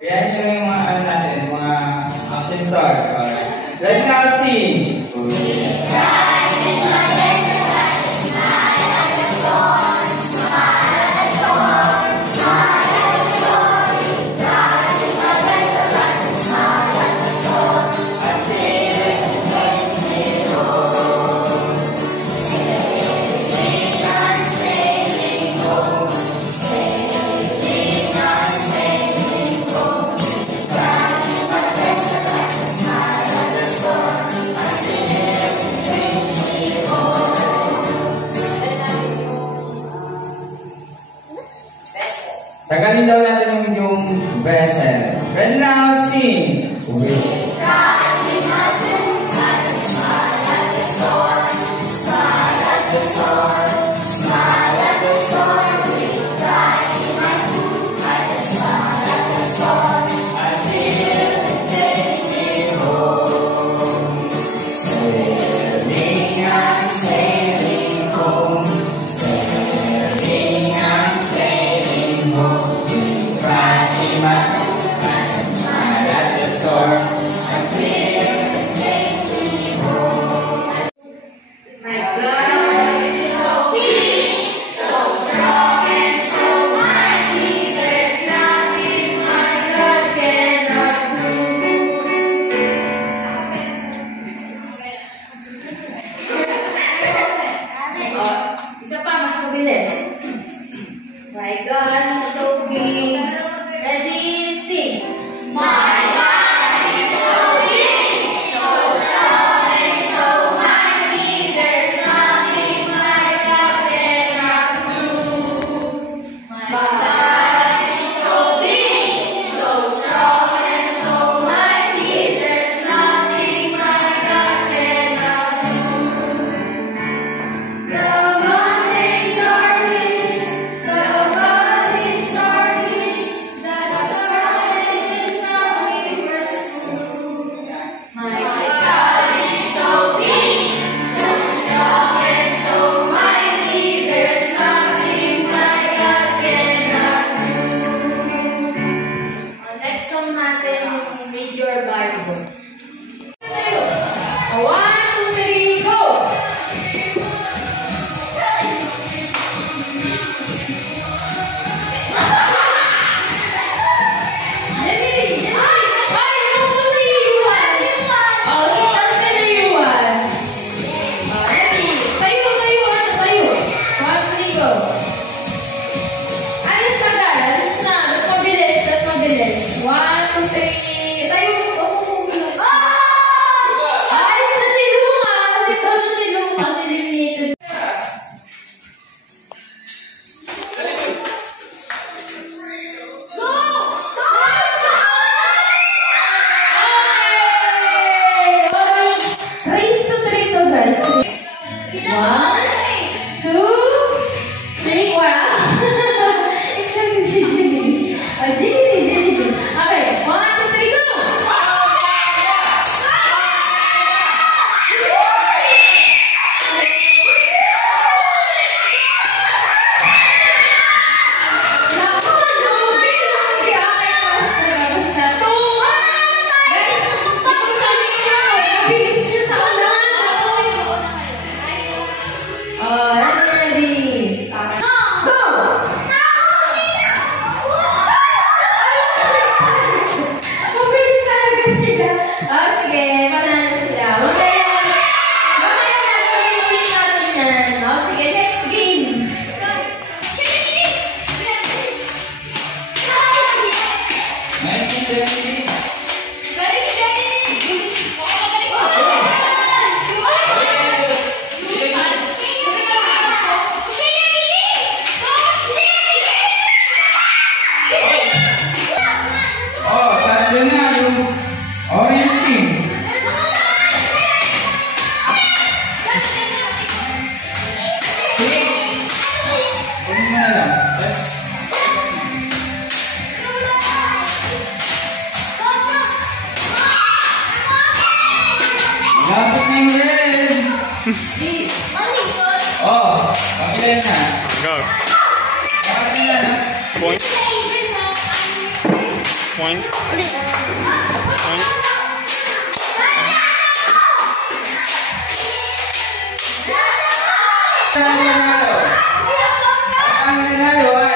Kaya nyo yung mga ano natin, mga action star. Alright. Let's now sing. Tagalin daw natin yung vessel. And now sing. My God is so big. Ready, sing. My God is so big, so strong and so mighty. There's nothing my God cannot do. My God is so big, so strong and so mighty. There's nothing my God cannot do. The mountains are His. Read your Bible. 1, 2, 3, go! Oh, pakilan na. Go. Pakilan na. Point. Point. Ang nanalo. Ang nanalo